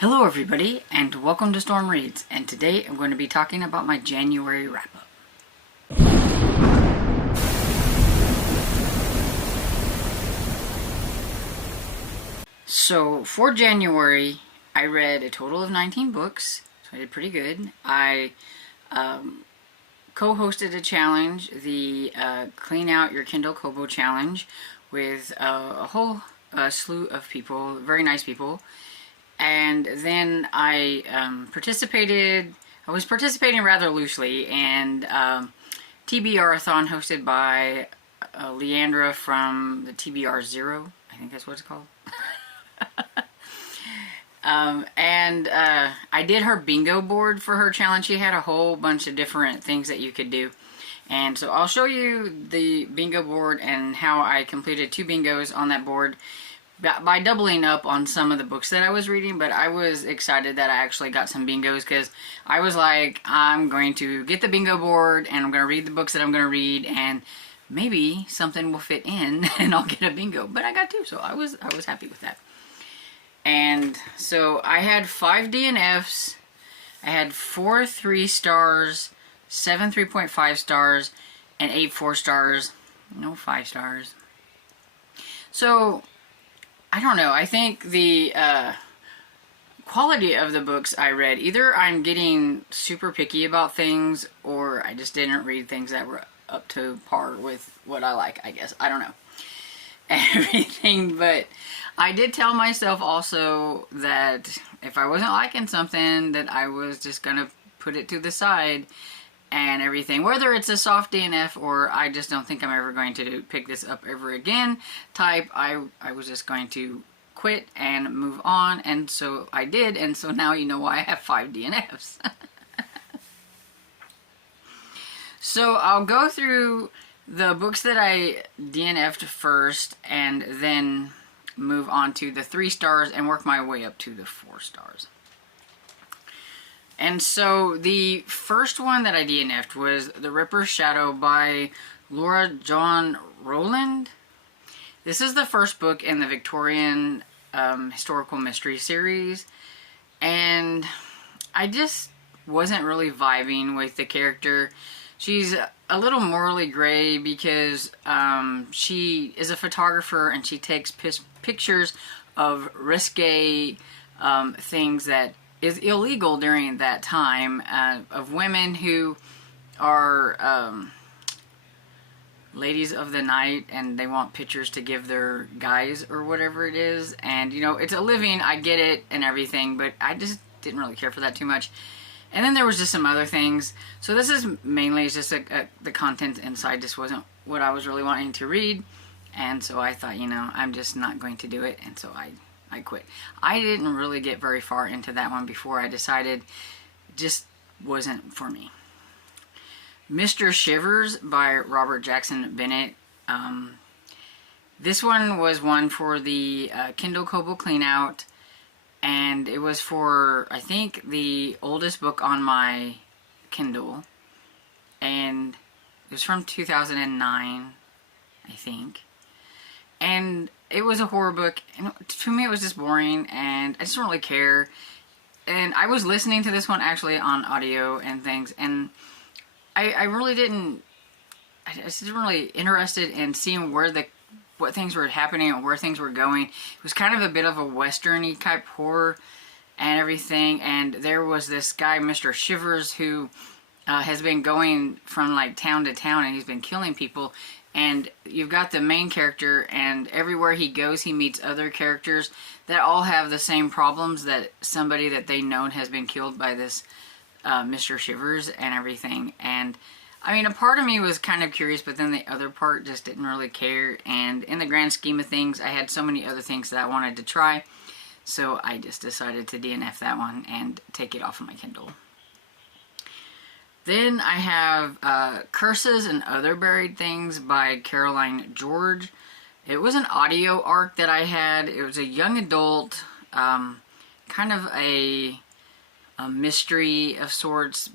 Hello everybody, and welcome to Storm Reads, and today I'm going to be talking about my January wrap-up. So, for January, I read a total of 19 books, so I did pretty good. I co-hosted a challenge, the Clean Out Your Kindle Kobo Challenge, with a whole slew of people, very nice people. And then I was participating rather loosely in TBR-a-thon hosted by Leandra from the TBR Zero, I think that's what it's called. I did her bingo board for her challenge. She had a whole bunch of different things that you could do. And so I'll show you the bingo board and how I completed 2 bingos on that board by doubling up on some of the books that I was reading. But I was excited that I actually got some bingos, because I was like, I'm going to get the bingo board and I'm going to read the books that I'm going to read, and maybe something will fit in and I'll get a bingo. But I got 2, so I was happy with that. And so I had 5 DNFs, I had 4 3 stars, 7 3.5 stars, and 8 4 stars, no 5 stars. So I don't know, I think the quality of the books I read, either I'm getting super picky about things, or I just didn't read things that were up to par with what I like, I guess. I don't know. Everything, but I did tell myself also that if I wasn't liking something, that I was just gonna put it to the side and everything. Whether it's a soft DNF or I just don't think I'm ever going to pick this up ever again type, I was just going to quit and move on, and so I did, and so now you know why I have 5 DNFs. So I'll go through the books that I DNF'd first, and then move on to the 3 stars and work my way up to the 4 stars. And so the first one that I DNF'd was The Ripper's Shadow by Laura John Rowland. This is the first book in the Victorian historical mystery series, and I just wasn't really vibing with the character. She's a little morally gray because she is a photographer and she takes pictures of risque things that is illegal during that time, of women who are ladies of the night, and they want pictures to give their guys or whatever it is. And you know, it's a living, I get it and everything, but I just didn't really care for that too much. And then there was just some other things. So this is mainly just the content inside just wasn't what I was really wanting to read. And so I thought, you know, I'm just not going to do it. And so I quit. I didn't really get very far into that one before I decided it just wasn't for me. Mr. Shivers by Robert Jackson Bennett. This one was one for the Kindle Kobo Clean Out. And it was for, I think, the oldest book on my Kindle. And it was from 2009, I think. And it was a horror book. And to me, it was just boring. And I just don't really care. And I was listening to this one actually on audio and things. And I really didn't... I just wasn't really interested in seeing what things were happening and where things were going. It was kind of a bit of a western-y type horror and everything. And there was this guy, Mr. Shivers, who has been going from like town to town, and he's been killing people. And you've got the main character, and everywhere he goes he meets other characters that all have the same problems, that somebody that they known has been killed by this Mr. Shivers and everything. And I mean, a part of me was kind of curious, but then the other part just didn't really care. And in the grand scheme of things, I had so many other things that I wanted to try. So I just decided to DNF that one and take it off of my Kindle. Then I have Curses and Other Buried Things by Caroline George. It was an audio arc that I had. It was a young adult, kind of a mystery of sorts,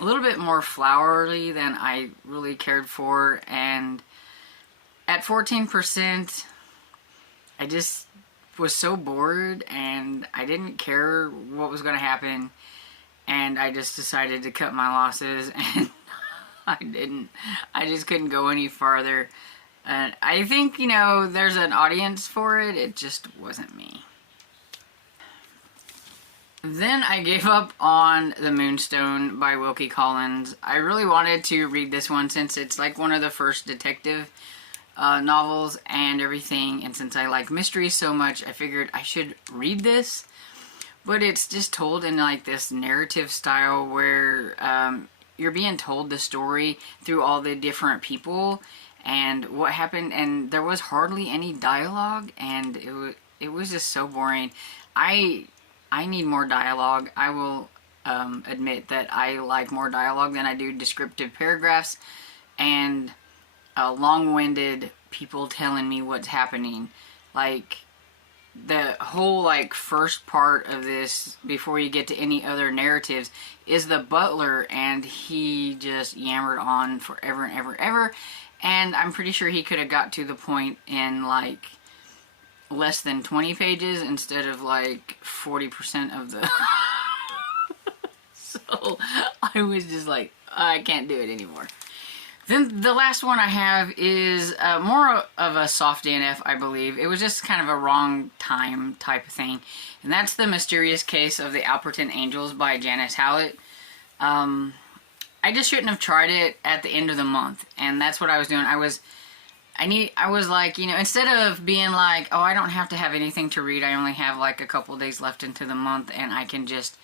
a little bit more flowery than I really cared for, and at 14%, I just was so bored, and I didn't care what was going to happen, and I just decided to cut my losses, and I just couldn't go any farther. And I think, you know, there's an audience for it. It just wasn't me. Then I gave up on The Moonstone by Wilkie Collins. I really wanted to read this one since it's like one of the first detective novels and everything. And since I like mysteries so much, I figured I should read this. But it's just told in like this narrative style where you're being told the story through all the different people and what happened, and there was hardly any dialogue, and it was just so boring. I need more dialogue. I will admit that I like more dialogue than I do descriptive paragraphs and long-winded people telling me what's happening. Like, the whole like first part of this, before you get to any other narratives, is the butler, and he just yammered on forever and ever, and I'm pretty sure he could have got to the point in like less than 20 pages instead of like 40% of the so I was just like, I can't do it anymore. Then the last one I have is more of a soft DNF, I believe. It was just kind of a wrong time type of thing. And that's The Mysterious Case of the Alberton Angels by Janice Hallett. I just shouldn't have tried it at the end of the month. And that's what I was doing. I was like, you know, instead of being like, oh, I don't have to have anything to read. I only have like a couple days left into the month, and I can just,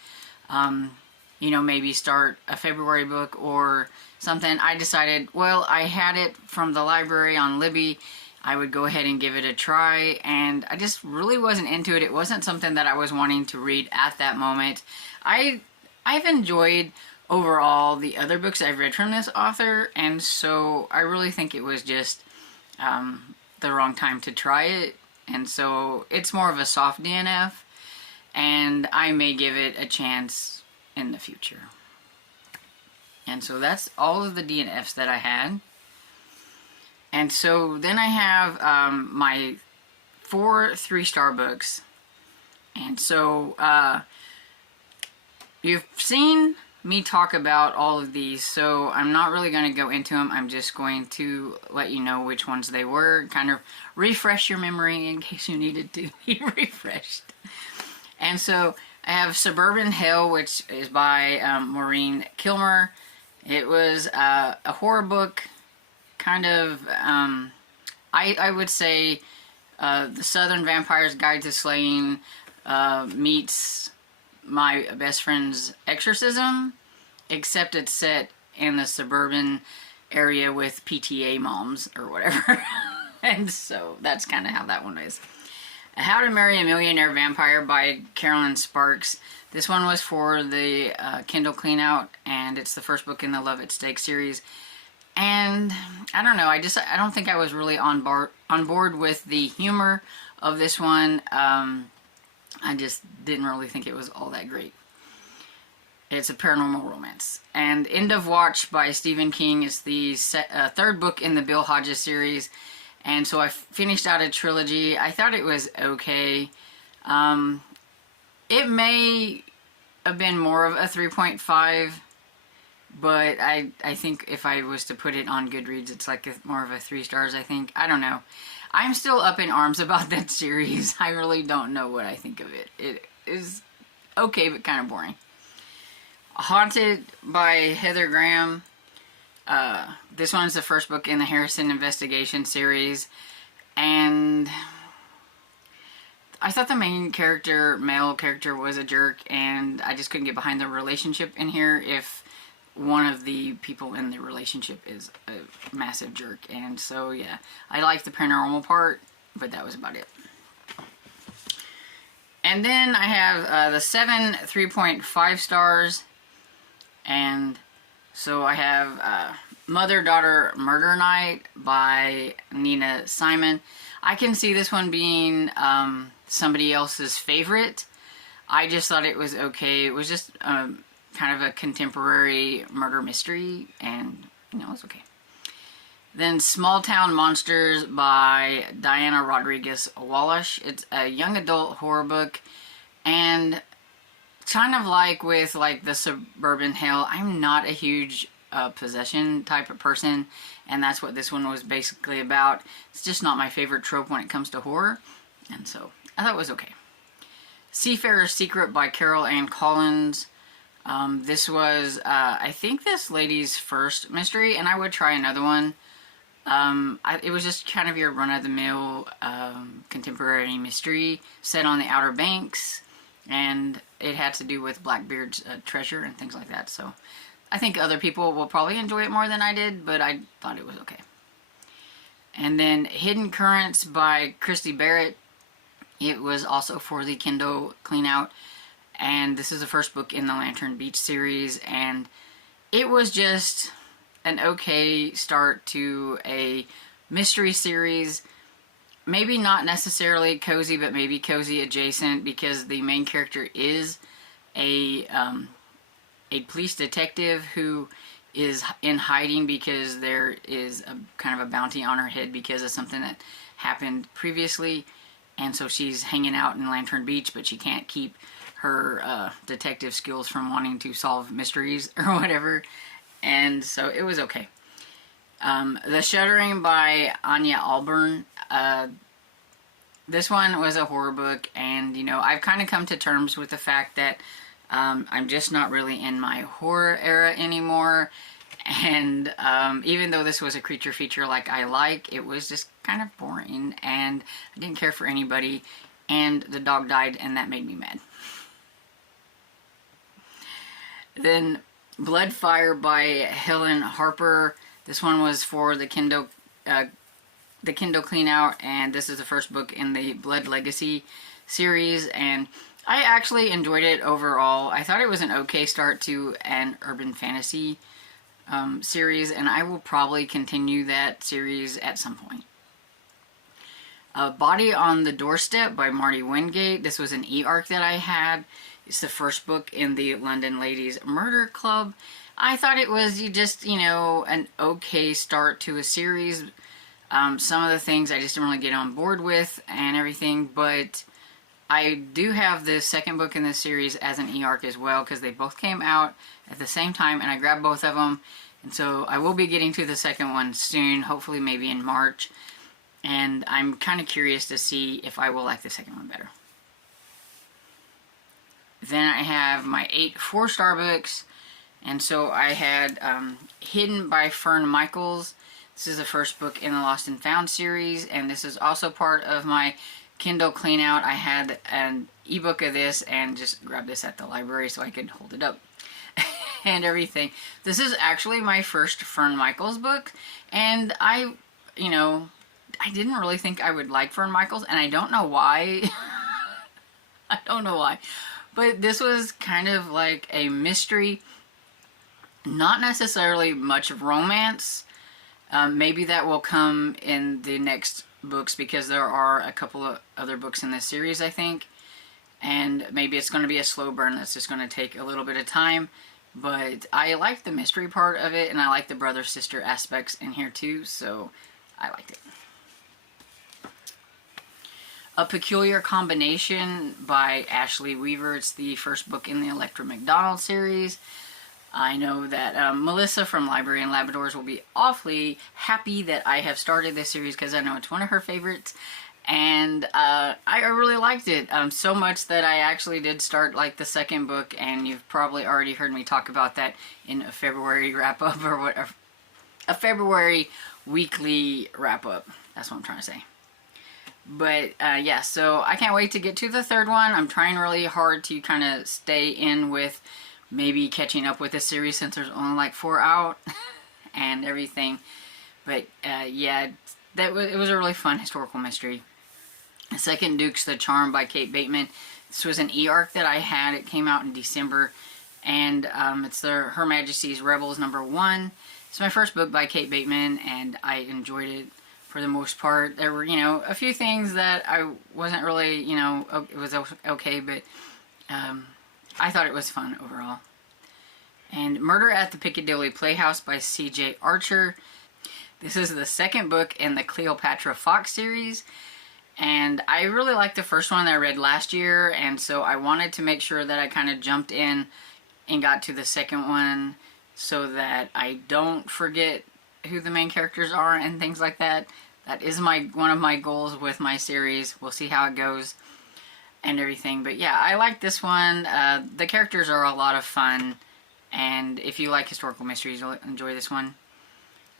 you know, maybe start a February book or something. I decided, well, I had it from the library on Libby. I would go ahead and give it a try, and I just really wasn't into it. It wasn't something that I was wanting to read at that moment. I've enjoyed overall the other books I've read from this author, and so I really think it was just the wrong time to try it, and so it's more of a soft DNF, and I may give it a chance in the future. And so that's all of the DNFs that I had. And so then I have my 4 3-star books. And so you've seen me talk about all of these, so I'm not really going to go into them. I'm just going to let you know which ones they were, kind of refresh your memory in case you needed to be refreshed. And so I have Suburban Hill, which is by Maureen Kilmer. It was a horror book, kind of, I would say The Southern Vampire's Guide to Slaying meets My Best Friend's Exorcism, except it's set in the suburban area with PTA moms or whatever. And so that's kind of how that one is. How to Marry a Millionaire Vampire by Carolyn Sparks. This one was for the Kindle Cleanout, and it's the first book in the Love at Stake series. And I don't know, I don't think I was really on board with the humor of this one. I just didn't really think it was all that great. It's a paranormal romance. And End of Watch by Stephen King is the third book in the Bill Hodges series. And so I finished out a trilogy. I thought it was okay. It may have been more of a 3.5, but I think if I was to put it on Goodreads, it's like more of a 3 stars, I think. I don't know. I'm still up in arms about that series. I really don't know what I think of it. It is okay, but kind of boring. Haunted by Heather Graham. This one's the first book in the Harrison Investigation series, and I thought the main character, male character, was a jerk, and I just couldn't get behind the relationship in here if one of the people in the relationship is a massive jerk. And so, yeah, I liked the paranormal part, but that was about it. And then I have the 7 3.5 stars, and so I have Mother-Daughter Murder Night by Nina Simon. I can see this one being somebody else's favorite. I just thought it was okay. It was just kind of a contemporary murder mystery, and, you know, it was okay. Then Small Town Monsters by Diana Rodriguez Wallace. It's a young adult horror book, And kind of like with like the Suburban Hill, I'm not a huge possession type of person, and that's what this one was basically about. It's just not my favorite trope when it comes to horror, and so I thought it was okay. Fae Far Secret by Carol Ann Collins. This was, I think, this lady's first mystery, and I would try another one. It was just kind of your run-of-the-mill contemporary mystery set on the Outer Banks, and it had to do with Blackbeard's treasure and things like that. So I think other people will probably enjoy it more than I did, but I thought it was okay. And then Hidden Currents by Christy Barrett. It was also for the Kindle cleanout, and this is the first book in the Lantern Beach series, and it was just an okay start to a mystery series. Maybe not necessarily cozy, but maybe cozy adjacent, because the main character is a police detective who is in hiding because there is a kind of a bounty on her head because of something that happened previously, and so she's hanging out in Lantern Beach, but she can't keep her detective skills from wanting to solve mysteries or whatever, and so it was okay. The Shuttering by Anya Alberton. This one was a horror book, and you know, I've kind of come to terms with the fact that I'm just not really in my horror era anymore, and even though this was a creature feature like I like, it was just kind of boring, and I didn't care for anybody, and the dog died, and that made me mad. Then Bloodfire by Helen Harper. This one was for the Kindle cleanout, and this is the first book in the Blood Legacy series, and I actually enjoyed it overall. I thought it was an okay start to an urban fantasy series, and I will probably continue that series at some point. Body on the Doorstep by Marty Wingate. This was an e-arc that I had. It's the first book in the London Ladies Murder Club. I thought it was just, you know, an okay start to a series. Some of the things I just didn't really get on board with and everything, but I do have the second book in this series as an e-arc as well, because they both came out at the same time, and I grabbed both of them, and so I will be getting to the second one soon, hopefully maybe in March, and I'm kind of curious to see if I will like the second one better. Then I have my 8 4-star books, and so I had Hidden by Fern Michaels. This is the first book in the Lost and Found series, and this is also part of my Kindle cleanout. I had an ebook of this and just grabbed this at the library so I could hold it up and everything. This is actually my first Fern Michaels book, and I didn't really think I would like Fern Michaels, and I don't know why. I don't know why. But this was kind of like a mystery, not necessarily much of romance. Maybe that will come in the next books, because there are a couple of other books in this series, I think. And maybe it's going to be a slow burn that's just going to take a little bit of time. But I like the mystery part of it, and I like the brother-sister aspects in here too, so I liked it. A Peculiar Combination by Ashley Weaver. It's the first book in the Electro McDonald series. I know that Melissa from Library and Labradors will be awfully happy that I have started this series, because I know it's one of her favorites, and I really liked it so much that I actually did start like the second book, and you've probably already heard me talk about that in a February wrap-up, or whatever, a February weekly wrap-up. That's what I'm trying to say. But yeah, so I can't wait to get to the third one. I'm trying really hard to kind of stay in with maybe catching up with this series, since there's only like 4 out and everything. But yeah, it was a really fun historical mystery. The second, Duke's the Charm by Kate Bateman. This was an e-arc that I had. It came out in December, and it's Her Majesty's Rebels #1. It's my first book by Kate Bateman, and I enjoyed it for the most part. There were, a few things that I wasn't really, it was okay, but I thought it was fun overall. And Murder at the Picadilly Playhouse by C.J. Archer. This is the second book in the Cleopatra Fox series, And I really liked the first one that I read last year, and so I wanted to make sure that I kind of jumped in and got to the second one so that I don't forget who the main characters are and things like that. That is one of my goals with my series. We'll see how it goes and everything. But yeah, I like this one. The characters are a lot of fun, and if you like historical mysteries, you'll enjoy this one.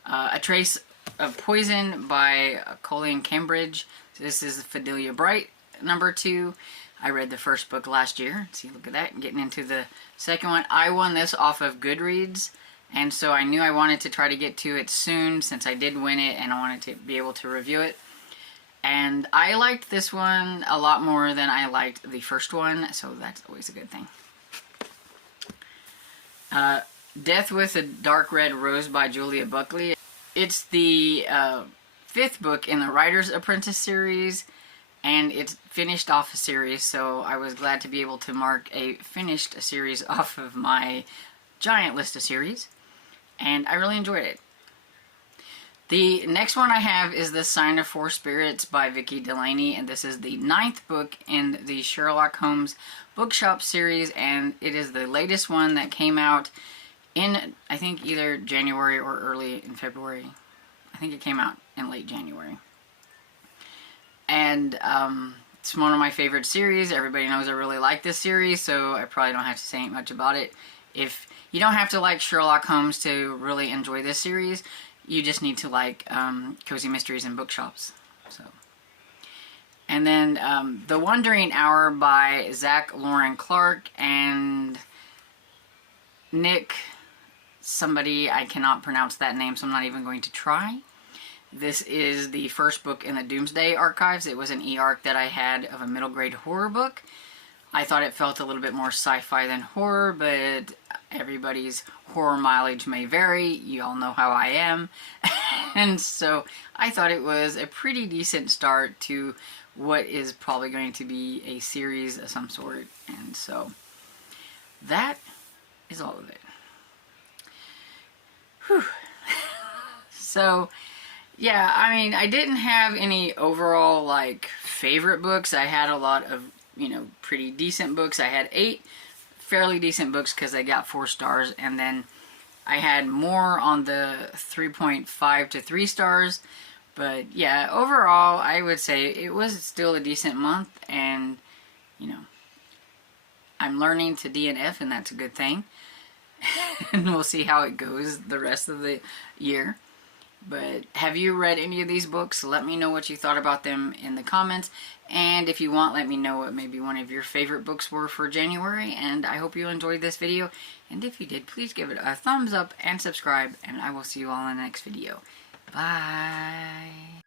A Trace of Poison by Colleen Cambridge. This is Fidelia Bright, #2. I read the first book last year. See, look at that. Getting into the second one. I won this off of Goodreads, and so I knew I wanted to try to get to it soon since I did win it, and I wanted to be able to review it. And I liked this one a lot more than I liked the first one, so that's always a good thing. Death with a Dark Red Rose by Julia Buckley. It's the 5th book in the Writer's Apprentice series, and it's finished off a series, so I was glad to be able to mark a finished series off of my giant list of series, and I really enjoyed it. The next one I have is The Sign of Four Spirits by Vicki Delaney, and this is the 9th book in the Sherlock Holmes Bookshop series, and it is the latest one that came out in, I think, either January or early in February. I think it came out in late January. And it's one of my favorite series. Everybody knows I really like this series, so I probably don't have to say much about it. If you don't have to like Sherlock Holmes to really enjoy this series, you just need to like cozy mysteries and bookshops. So, and then The Wandering Hour by Zach Lauren Clark and Nick somebody. I cannot pronounce that name, so I'm not even going to try. This is the first book in the Doomsday Archives. It was an e-arc that I had of a middle grade horror book. I thought it felt a little bit more sci-fi than horror, but everybody's horror mileage may vary. You all know how I am. And so I thought it was a pretty decent start to what is probably going to be a series of some sort. And so that is all of it. Whew. So, yeah, I mean, I didn't have any overall, like, favorite books. I had a lot of, you know, pretty decent books. I had 8 fairly decent books because I got 4 stars, and then I had more on the 3.5 to 3 stars. But, yeah, overall, I would say it was still a decent month, and, you know, I'm learning to DNF, and that's a good thing. And we'll see how it goes the rest of the year. But have you read any of these books? Let me know what you thought about them in the comments. And if you want, let me know what maybe one of your favorite books were for January. And I hope you enjoyed this video. And if you did, please give it a thumbs up and subscribe. And I will see you all in the next video. Bye.